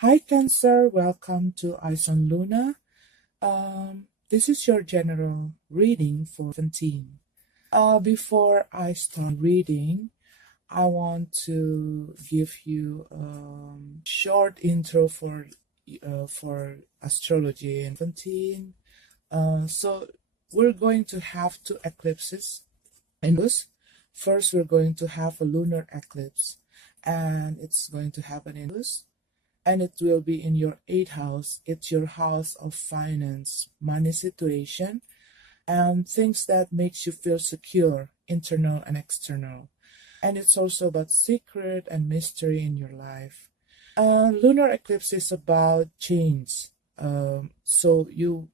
Hi Cancer, welcome to Eyes on Luna. This is your general reading for 17. Before I start reading, I want to give you a short intro for astrology in 17. So we're going to have two eclipses in this. First, we're going to have a lunar eclipse, and it's going to happen in this, and it will be in your 8th house. It's your house of finance, money situation, and things that makes you feel secure, internal and external. And it's also about secret and mystery in your life. Lunar eclipse is about change. So you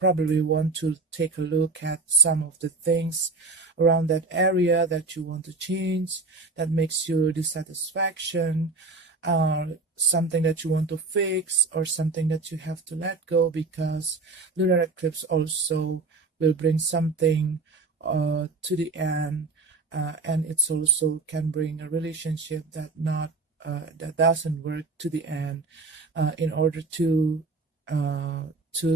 probably want to take a look at some of the things around that area that you want to change, that makes you dissatisfaction, something that you want to fix, or something that you have to let go, because lunar eclipse also will bring something to the end, and it's also can bring a relationship that doesn't work to the end, in order to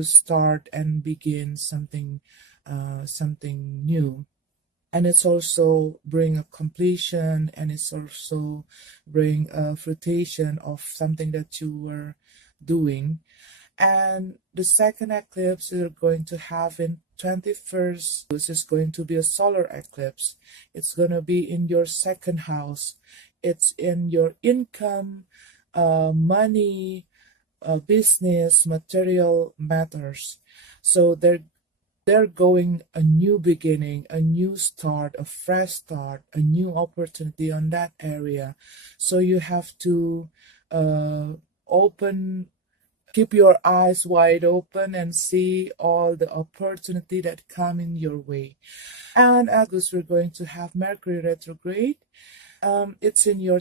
start and begin something new. And it's also bring a completion, and it's also bring a fruition of something that you were doing. And the second eclipse you're going to have in 21st, this is going to be a solar eclipse. It's going to be in your second house. It's in your income, money, business, material matters. So they're going a new beginning, a new start, a fresh start, a new opportunity on that area. So you have to keep your eyes wide open and see all the opportunity that come in your way. And August, we're going to have Mercury retrograde. It's in your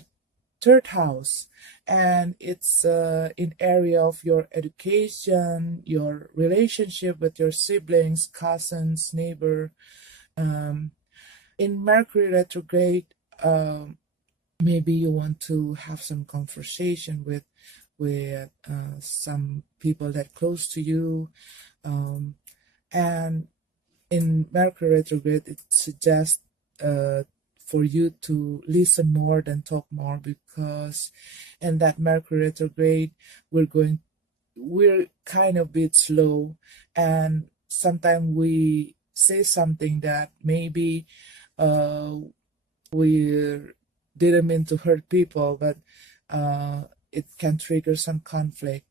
3rd house, and it's in area of your education, your relationship with your siblings, cousins, neighbor. In Mercury retrograde, maybe you want to have some conversation with some people that close to you, and in Mercury retrograde, it suggests for you to listen more than talk more, because in that Mercury retrograde, we're kind of bit slow, and sometimes we say something that maybe we didn't mean to hurt people, but it can trigger some conflict.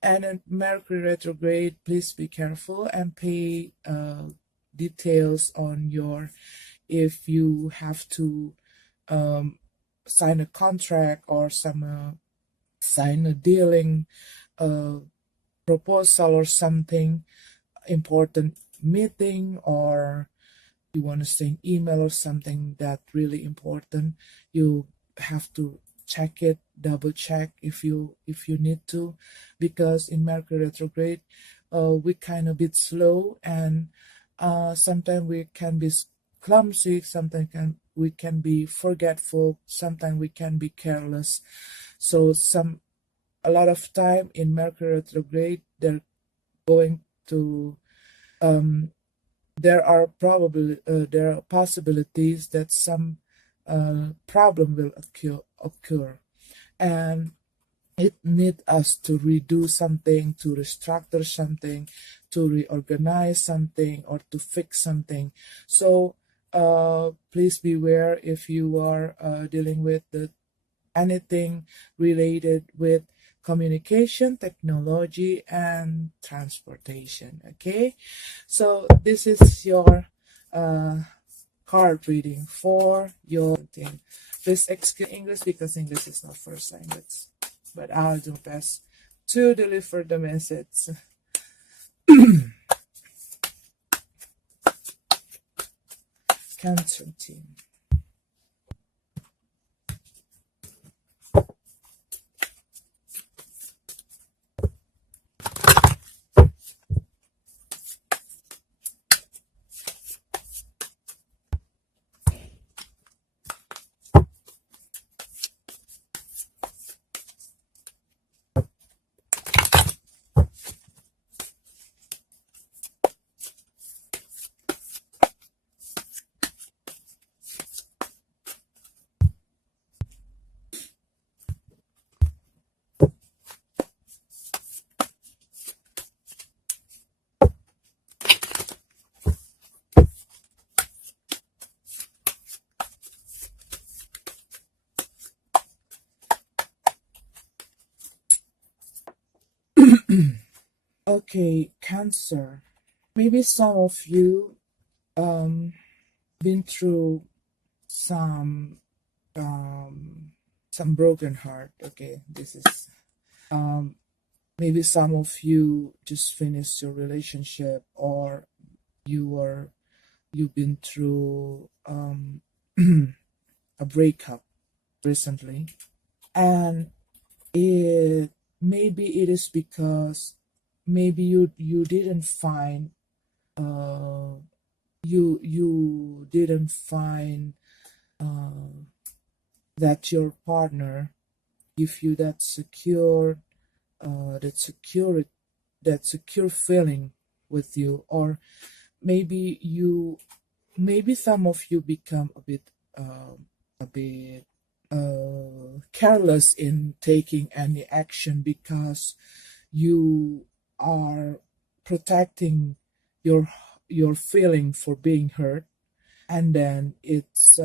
And in Mercury retrograde, please be careful and pay details on your, if you have to sign a contract or sign a dealing proposal or something important meeting, or you want to send email or something that really important, you have to check it, double check if you need to, because in Mercury retrograde we kind of bit slow, and sometimes we can be clumsy, sometimes we can be forgetful, sometimes we can be careless. So a lot of time in Mercury retrograde, they're going to there are possibilities that some problem will occur, and it need us to redo something, to restructure something, to reorganize something, or to fix something. So please beware if you are dealing with anything related with communication, technology, and transportation. Okay, so this is your card reading for your thing. Please excuse English because English is not first language, but I'll do best to deliver the message. Cancer team. Okay, Cancer. Maybe some of you been through some broken heart. Okay, this is maybe some of you just finished your relationship, or you've been through a breakup recently, and it maybe it is because maybe you didn't find uh you didn't find uh, that your partner give you that secure that secure feeling with you, or maybe maybe some of you become a bit careless in taking any action because you are protecting your feeling for being hurt, and then it's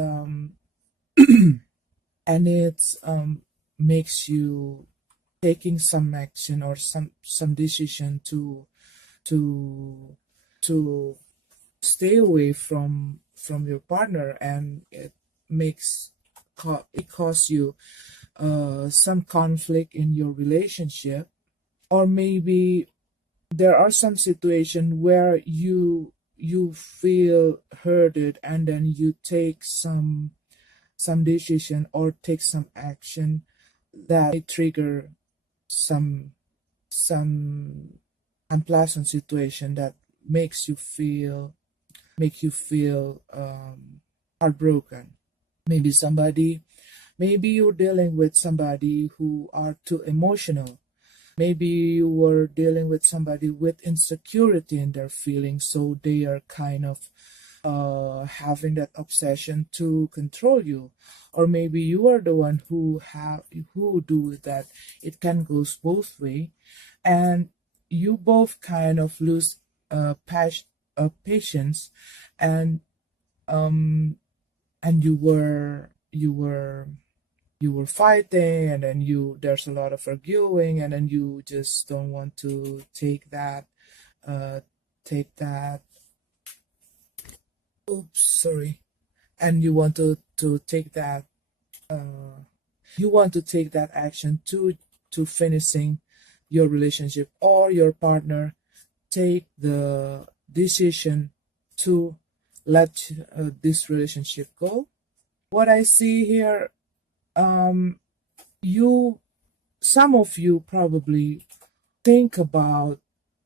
makes you taking some action or some decision to to stay away from your partner, and it makes it cause you some conflict in your relationship. Or maybe there are some situation where you feel hurted, and then you take some decision or take some action that may trigger some some unpleasant situation that makes you feel heartbroken. Maybe maybe you're dealing with somebody who are too emotional. Maybe you were dealing with somebody with insecurity in their feelings, so they are kind of having that obsession to control you. Or maybe you are the one who do that. It can goes both way, and you both kind of lose patience, and um and you were fighting, and then there's a lot of arguing, and then you just don't want to uh take that oops, sorry. And you want to take that uh you want to take that action to finishing your relationship, or your partner take the decision to let this relationship go. What I see here, um you some of you probably think about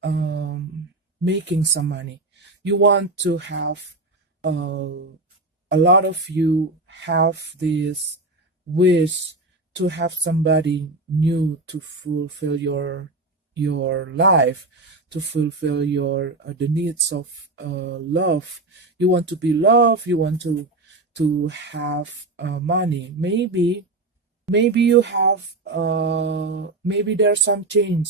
um, making some money. You want to have, a lot of you have this wish to have somebody new to fulfill your life, to fulfill your the needs of love. You want to be loved. You want to have money. Maybe you have maybe there's something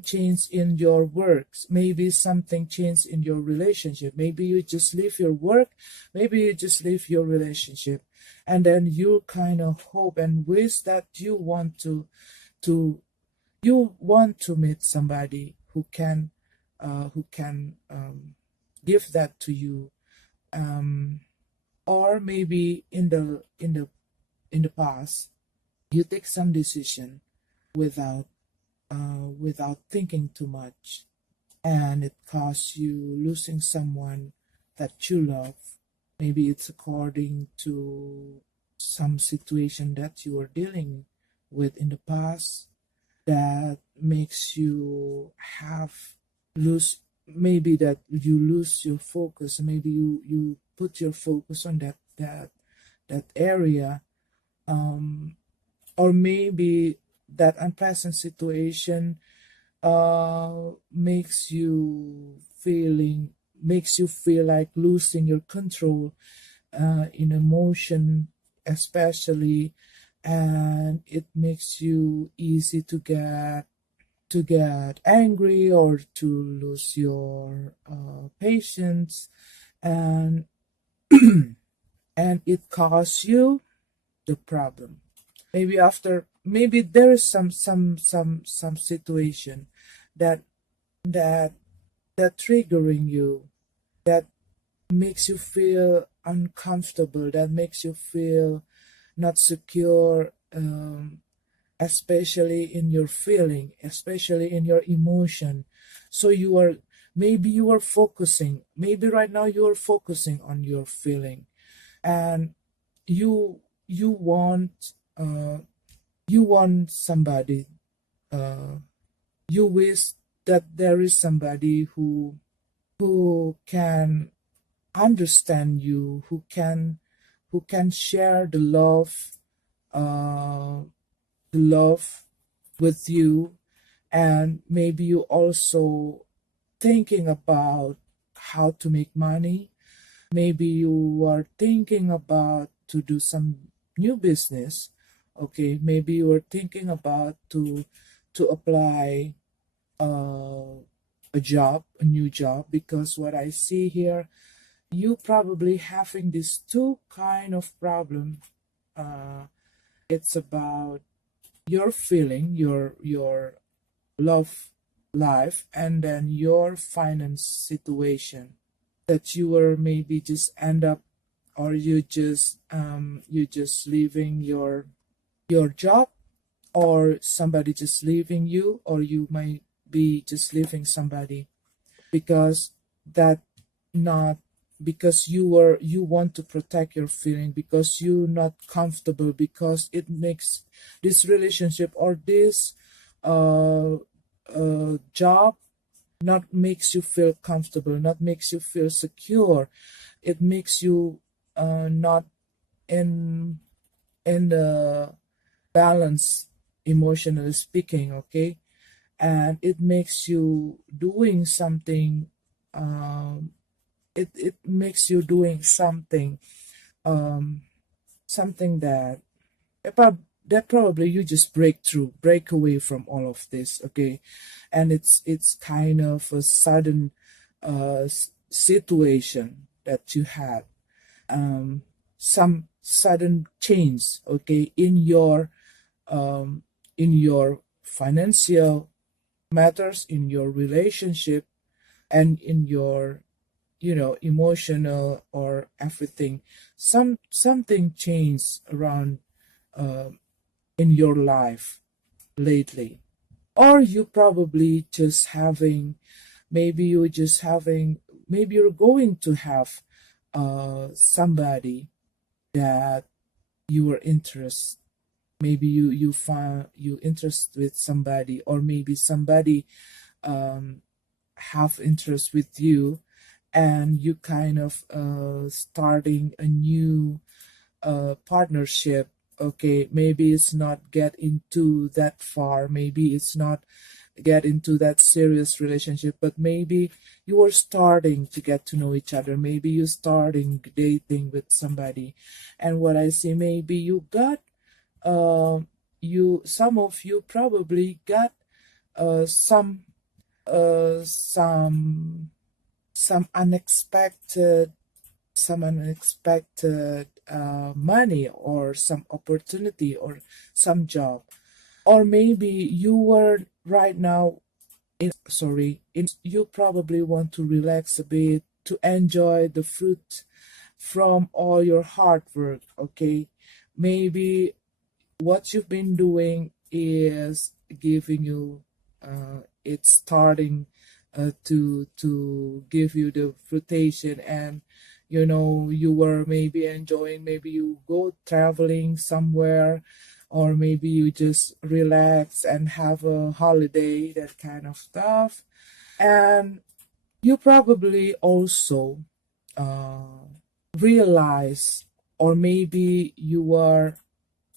changed in your works, maybe something changed in your relationship, maybe you just leave your work, maybe you just leave your relationship, and then you kind of hope and wish that to you want to meet somebody who can give that to you. um or maybe in the past you take some decision without without thinking too much, and it costs you losing someone that you love. Maybe it's according to some situation that you are dealing with in the past that makes you have lose, maybe that you lose your focus, maybe you put your focus on that area. um or maybe that unpleasant situation makes you feel like losing your control in emotion especially, and it makes you easy to get angry or to lose your patience, and and it causes you the problem. Maybe after maybe there is some situation that that that triggering you, that makes you feel uncomfortable, that makes you feel not secure, especially in your feeling, especially in your emotion. So maybe you are focusing, maybe right now you are focusing on your feeling, and you you want uh, you want somebody, uh, you wish that there is somebody who can understand you, who can share uh, the love with you. And maybe you also thinking about how to make money. Maybe you are thinking about to do some new business. Okay, maybe you are thinking about to apply uh, a job, a new job, because what I see here, you probably having these two kind of problem. Uh, it's about your feeling, your love life, and then your finance situation, that you were maybe just end up, or you just leaving your job, or somebody just leaving you, or you might be just leaving somebody because that not because you want to protect your feeling, because you're not comfortable, because it makes this relationship or this uh, job not makes you feel comfortable, not makes you feel secure. It makes you not in the balance, emotionally speaking. Okay, and it makes you doing something, um, it makes you doing something, um, something that probably you just break away from all of this. Okay, and it's kind of a sudden situation that you have, some sudden change, okay, um, in your financial matters, in your relationship, and in your emotional or everything. Something changed around uh, in your life lately, or you probably just having, maybe you're just having, maybe you're going to have somebody that you are interested, maybe you find you interest with somebody, or maybe somebody um, have interest with you, and you kind of starting a new partnership. Okay, maybe it's not get into that far, maybe it's not get into that serious relationship, but maybe you are starting to get to know each other, maybe you're starting dating with somebody. And what I see, maybe you got you some of you probably got uh, some uh, some some unexpected money, or some opportunity, or some job. Or maybe you were right now you probably want to relax a bit, to enjoy the fruit from all your hard work. Okay, maybe what you've been doing is giving you it's starting to give you the fruition. And you were maybe enjoying, maybe you go traveling somewhere, or maybe you just relax and have a holiday, that kind of stuff. And you probably also uh, realize, or maybe you are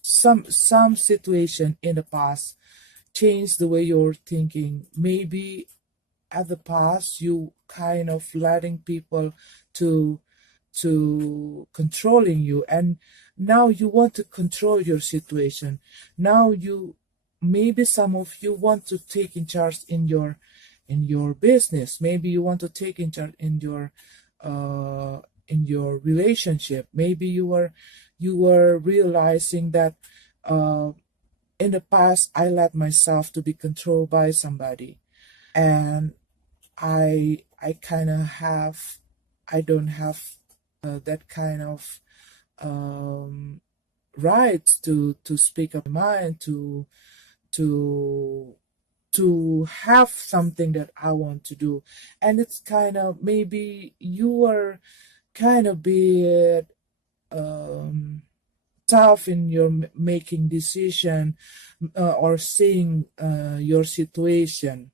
some situation in the past change the way you're thinking. Maybe at the past you kind of letting people to controlling you, and now you want to control your situation. Now you, maybe some of you want to take in charge in your business, maybe you want to take in charge in your relationship. Maybe you were realizing that uh in the past I let myself to be controlled by somebody, and I kind of have, I don't have that kind of um, rights to speak up my mind, to to have something that I want to do. And it's kind of, maybe you are kind of bit um, tough in your making decision, or seeing your situation.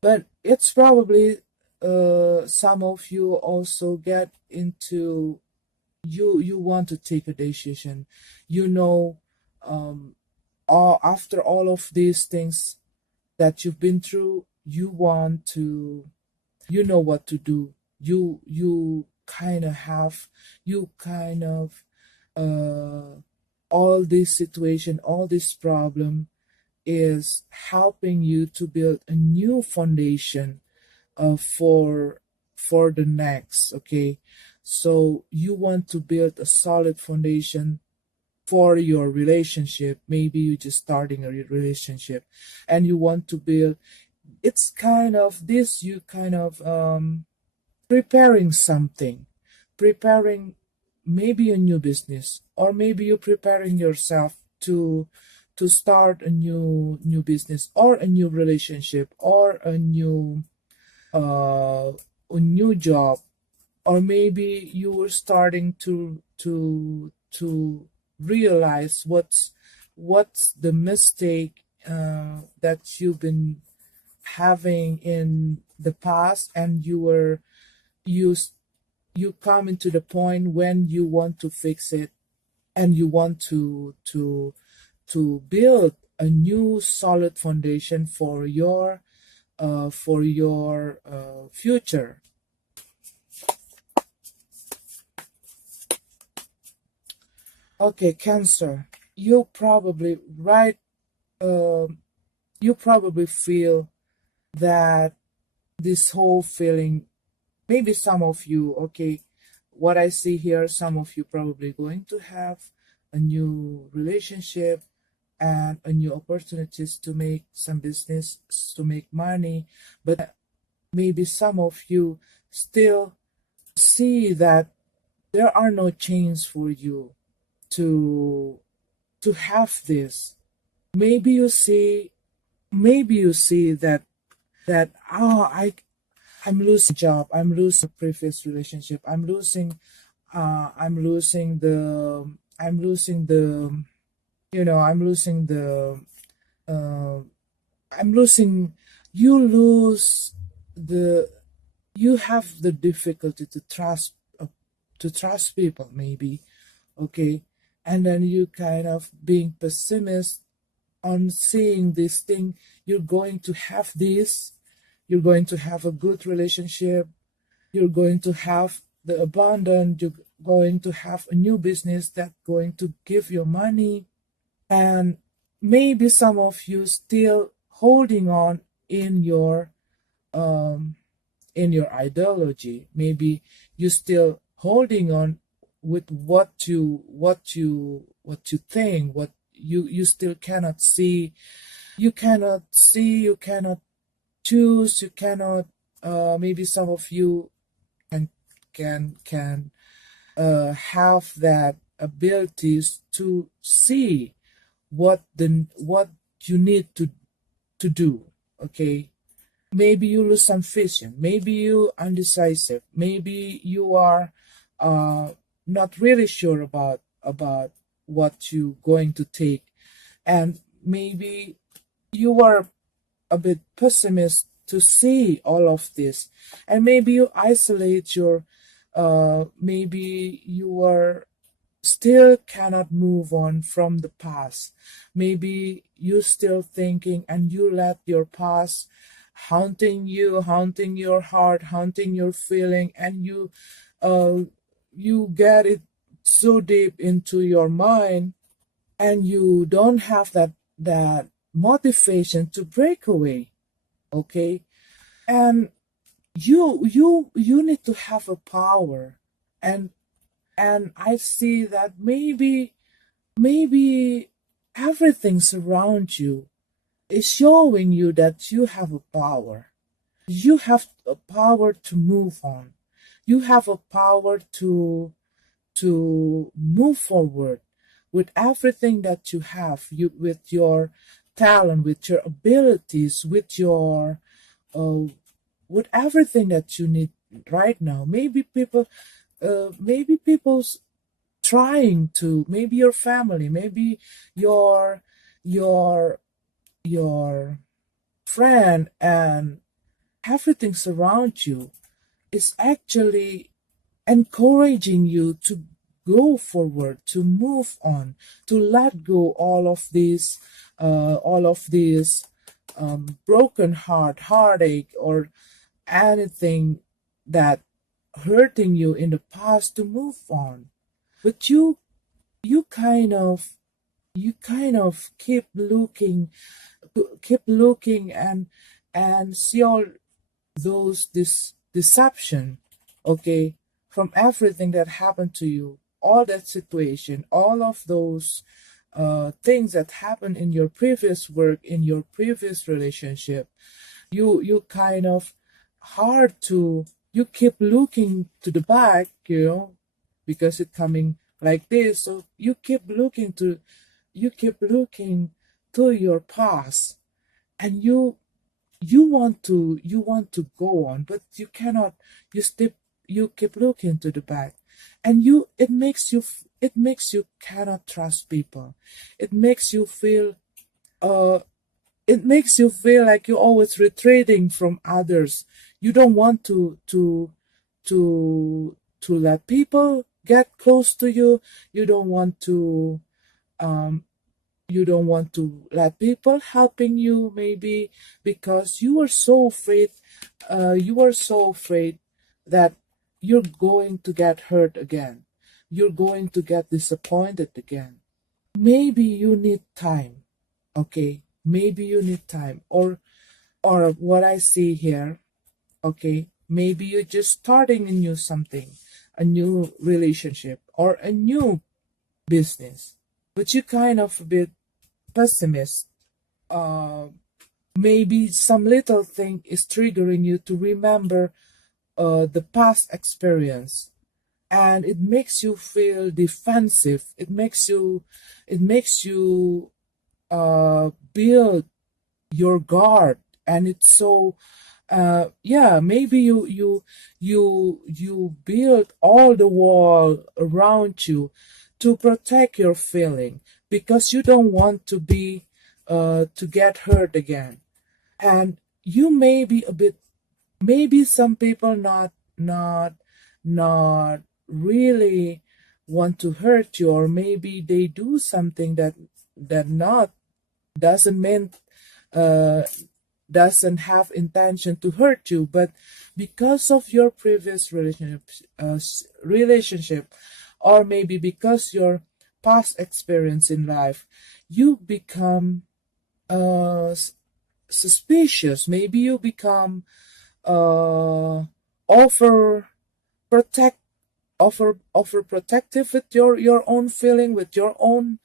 But it's probably some of you also get into, you want to take a decision, you know, um, after all of these things that you've been through, you want to, you know what to do. You kind of have, you kind of uh all this situation, all this problem is helping you to build a new foundation for the next. Okay, so you want to build a solid foundation for your relationship. Maybe you're just starting a relationship and you want to build, it's kind of this, you kind of preparing something, preparing maybe a new business, or maybe you're preparing yourself to start a new business, or a new relationship, or uh a new job. Or maybe you were starting to realize what's the mistake that you've been having in the past, and you you come into the point when you want to fix it, and you want to build a new solid foundation for your future. Okay, Cancer, you probably right. Um, you probably feel that this whole feeling. Maybe some of you, okay, what I see here, some of you probably going to have a new relationship and a new opportunities to make some business, to make money. But maybe some of you still see that there are no chains for you to have this. Maybe you see, maybe you see that, oh, I'm losing job, I'm losing previous relationship, I'm losing the, I'm losing the, I'm losing the, uh, I'm losing, you lose the, you have the difficulty to trust people, maybe. Okay, and then you kind of being pessimist on seeing this thing. You're going to have this, you're going to have a good relationship, you're going to have the abundance, you're going to have a new business that's going to give you money. And maybe some of you still holding on in your um ideology. Maybe you still holding on with what you think, what you still cannot see, you cannot choose, you cannot, maybe some of you can have that abilities to see what you need to do. Okay, maybe you lose some vision, maybe you undecisive, maybe you are uh not really sure about what you going to take. And maybe you are a bit pessimist to see all of this, and maybe you isolate your, maybe you are still cannot move on from the past. Maybe you still thinking, and you let your past haunting you, haunting your heart, haunting your feeling, and uh you get it so deep into your mind, and you don't have that motivation to break away. Okay, and you need to have a power. and and I see that maybe everything surrounds you is showing you that you have a power. You have a power to move on. You have a power to move forward with everything that you have, you with your talent, with your abilities, uh, with everything that you need right now. Maybe people's trying to, maybe your family, maybe your your your friend, and everything surround you is actually encouraging you to go forward, to move on, to let go all of these broken heartache, or anything that hurting you in the past, to move on. But you kind of you kind of keep looking, and see all those deception, okay, from everything that happened to you, all that situation, all of those things that happened in your previous work, in your previous relationship. You kind of hard to, you keep looking to the back, because it's coming like this. So you keep looking to your past, and you want to go on, but you cannot. You keep looking to the back, and it makes you cannot trust people. It makes you feel uh it makes you feel like you're always retreating from others. You don't want to let people get close to you. You don't want to um you don't want to let people helping you, maybe because you are so afraid that you're going to get hurt again, you're going to get disappointed again. Maybe you need time, okay? Maybe you need time, or what I see here, okay? Maybe you're just starting a new something, a new relationship, or a new business, but you kind of a bit pessimist. uh Maybe some little thing is triggering you to remember the past experience, and it makes you feel defensive. It makes you build your guard, and it's so yeah, maybe you build all the wall around you to protect your feeling, because you don't want to be to get hurt again. And you may be a bit, maybe some people not really want to hurt you, or maybe they do something that not doesn't mean uh doesn't have intention to hurt you, but because of your previous relationship, or maybe because your past experience in life, you become uh suspicious. Maybe you become uh over protect over protective with your own feeling, with your own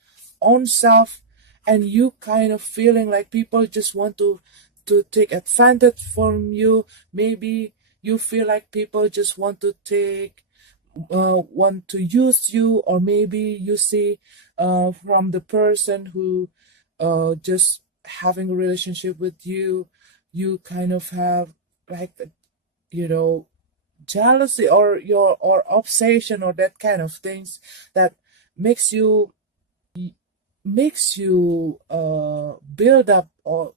self, and you kind of feeling like people just want to take advantage from you. Maybe you feel like people just want to use you, or maybe you see from the person who just having a relationship with you, you kind of have like, you know jealousy, or obsession, or that kind of things that makes you build up, or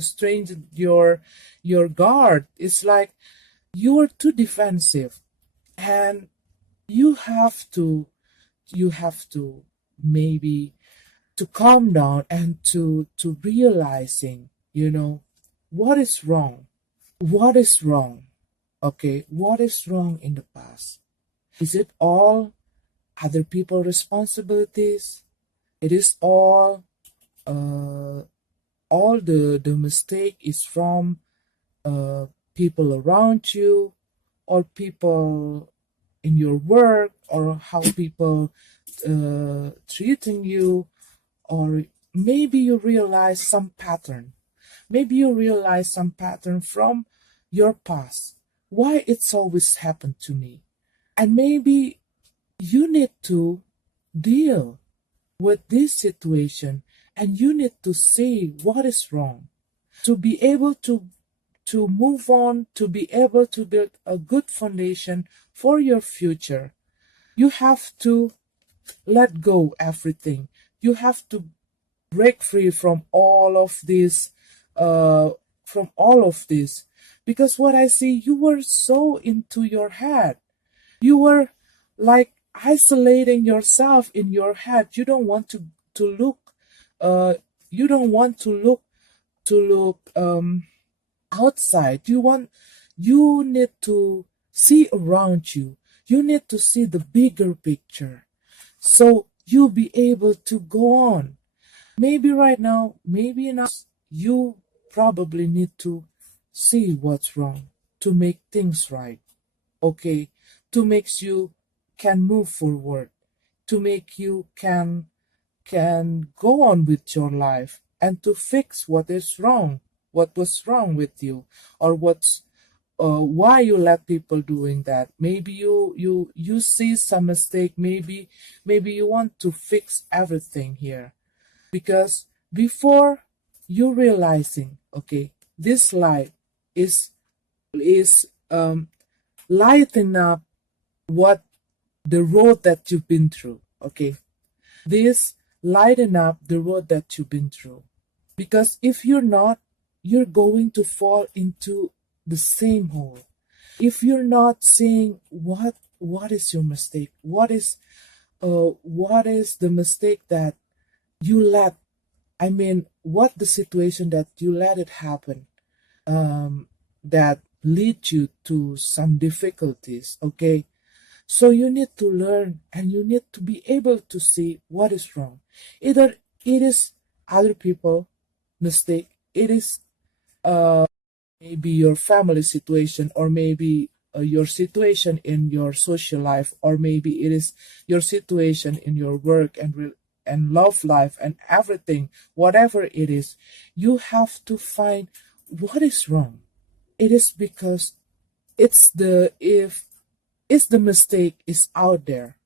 strange your guard. It's like you're too defensive, and you have to you have to maybe to calm down, and to realizing, what is wrong. What is wrong? Okay, what is wrong in the past? Is it all other people responsibilities? It is all the mistake is from uh people around you, or people in your work, or how people treating you, or maybe you realize some pattern. Maybe you realize some pattern from your past. Why it's always happened to me? And maybe you need to deal with this situation, and you need to see what is wrong to be able to move on, to be able to build a good foundation for your future. You have to let go everything. You have to break free uh from all of this, because what I see, you were so into your head. You were like isolating yourself in your head. You don't want to look uh you don't want to look outside. You need to see around you. You need to see the bigger picture, so you'll be able to go on. Maybe right now, maybe now, you probably need to see what's wrong to make things right, okay? To make you can move forward, to make you can go on with your life, and to fix what is wrong, what was wrong with you, or what's why you let people doing that. Maybe you see some mistake. Maybe you want to fix everything here, because before you realizing, okay, this light is lighting up what the road that you've been through, okay? This lighten up the road that you've been through. Because if you're not, you're going to fall into the same hole. If you're not seeing what is your mistake, what is the mistake that you let, I mean, what the situation that you let it happen, that lead you to some difficulties, okay? So you need to learn, and you need to be able to see what is wrong. Either it is other people mistake, it is maybe your family situation, or maybe your situation in your social life, or maybe it is your situation in your work and love life and everything. Whatever it is, you have to find what is wrong. It is because it's the if is the mistake is out there,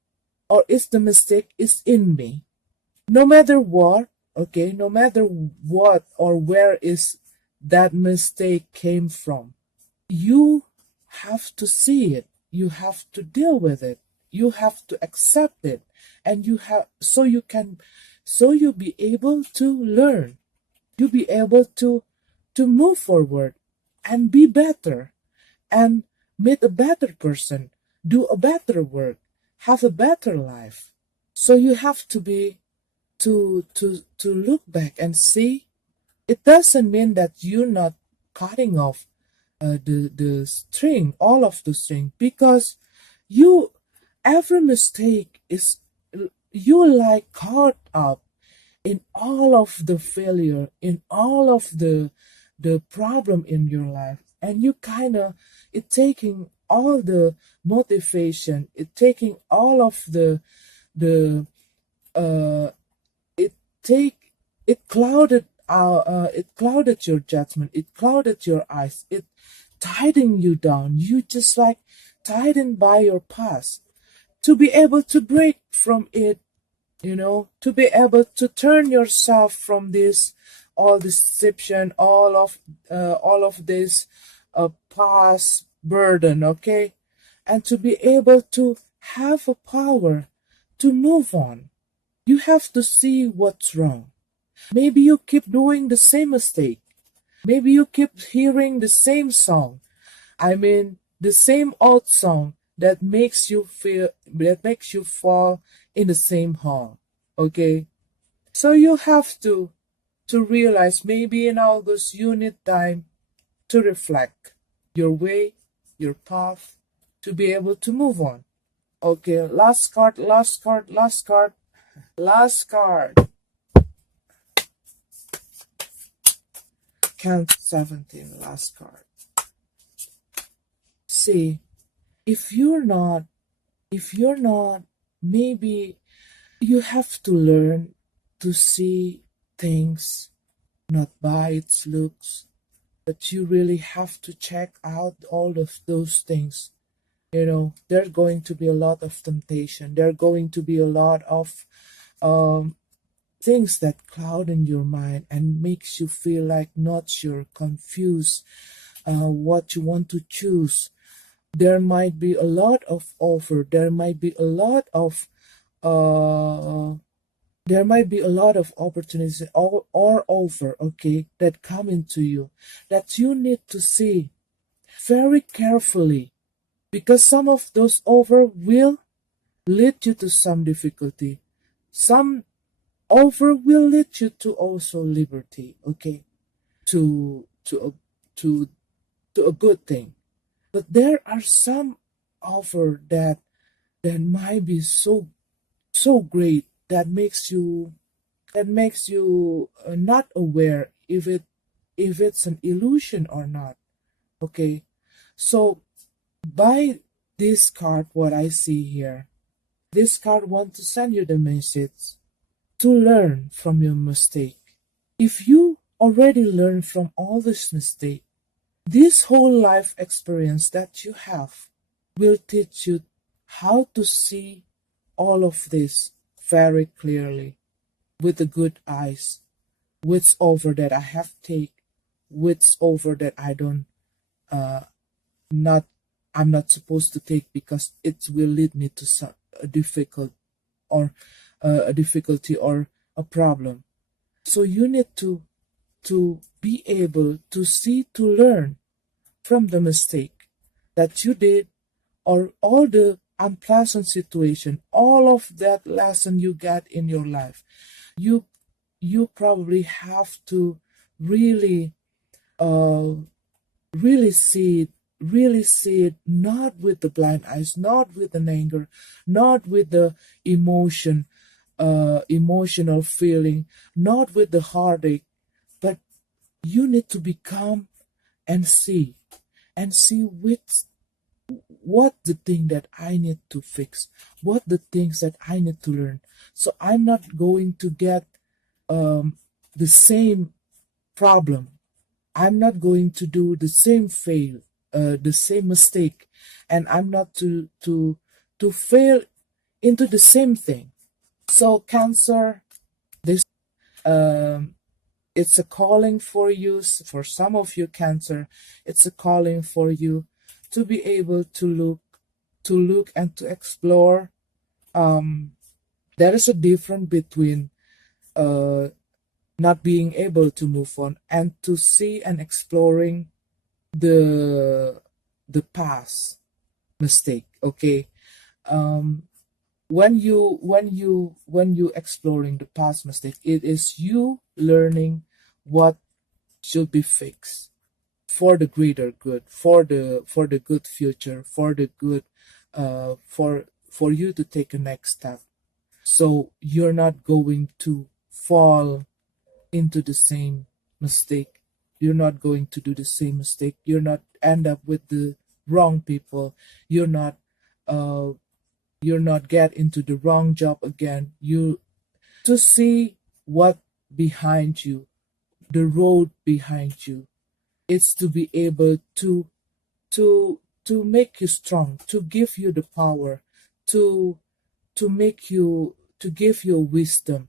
or is the mistake is in me. No matter what, okay, no matter what or where is that mistake came from, you have to see it. You have to deal with it. You have to accept it. And you have, so you be able to learn. You be able to move forward and be better, and meet a better person, do a better work, have a better life. So you have to be to look back and see. It doesn't mean that you're not cutting off the string, all of the string, because you every mistake is, you like caught up in all of the failure, in all of the problem in your life, and you kind of it taking all the motivation, it taking all of the uh it take it clouded your judgment, it clouded your eyes, it tightening you down. You just like tightened by your past, to be able to break from it, to be able to turn yourself from this all deception, all of this past burden, okay? And to be able to have a power to move on. You have to see what's wrong. Maybe you keep doing the same mistake. Maybe you keep hearing the same song. I mean, the same old song that makes you fall in the same hole. Okay? So you have to realize, maybe in August you need time to reflect your way, your path, to be able to move on. Okay, last card, last card, last card, last card. Count 17, last card. See, if you're not, maybe you have to learn to see things not by its looks, but you really have to check out all of those things. There's going to be a lot of temptation. There are going to be a lot of um, things that cloud in your mind and makes you feel like not sure, confused, what you want to choose. There might be a lot of offer. Uh, there might be a lot of opportunities or offer, okay, that come into you that you need to see very carefully, because some of those offer will lead you to some difficulty. Some offer will lead you to also liberty, okay, to to a good thing. But there are some offer that might be so great that makes you not aware if it's an illusion or not. Okay, so by this card, what I see here, this card wants to send you the message to learn from your mistake. If you already learned from all this mistake, this whole life experience that you have will teach you how to see all of this very clearly with the good eyes. What's over that I have take, what's over that I don't uh not I'm not supposed to take because it will lead me to some a difficult or a difficulty or a problem. So you need to be able to see, to learn from the mistake that you did, or all the unpleasant situation, all of that lesson you get in your life. You you probably have to really uh really see it, not with the blind eyes, not with an anger, not with the emotional feeling, not with the heartache, but you need to become and see what the thing that I need to fix, what the things that I need to learn. So I'm not going to get the same problem. I'm not going to do the same mistake, and I'm not to fail into the same thing. So Cancer, this um, it's a calling for you. For some of you, Cancer, it's a calling for you to be able to look and to explore. Um, there is a difference between uh not being able to move on and to see and exploring the past mistake. Okay, um when you exploring the past mistake, it is you learning what should be fixed for the greater good, for the good future, for the good for you to take a next step, so you're not going to fall into the same mistake. You're not going to do the same mistake. You're not end up with the wrong people. You're not uh you're not get into the wrong job again. You to see what behind you, the road behind you. It's to be able to make you strong, to give you the power, to to give you wisdom,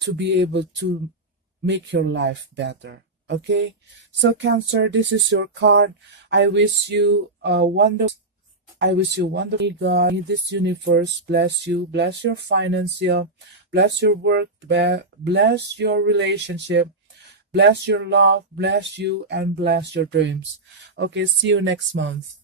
to be able to make your life better. Okay, so Cancer, this is your card. I wish you a wonderful. I wish you wonderful. May God, may this universe bless you, bless your financial, bless your work, bless your relationship, bless your love, bless you, and bless your dreams. Okay, see you next month.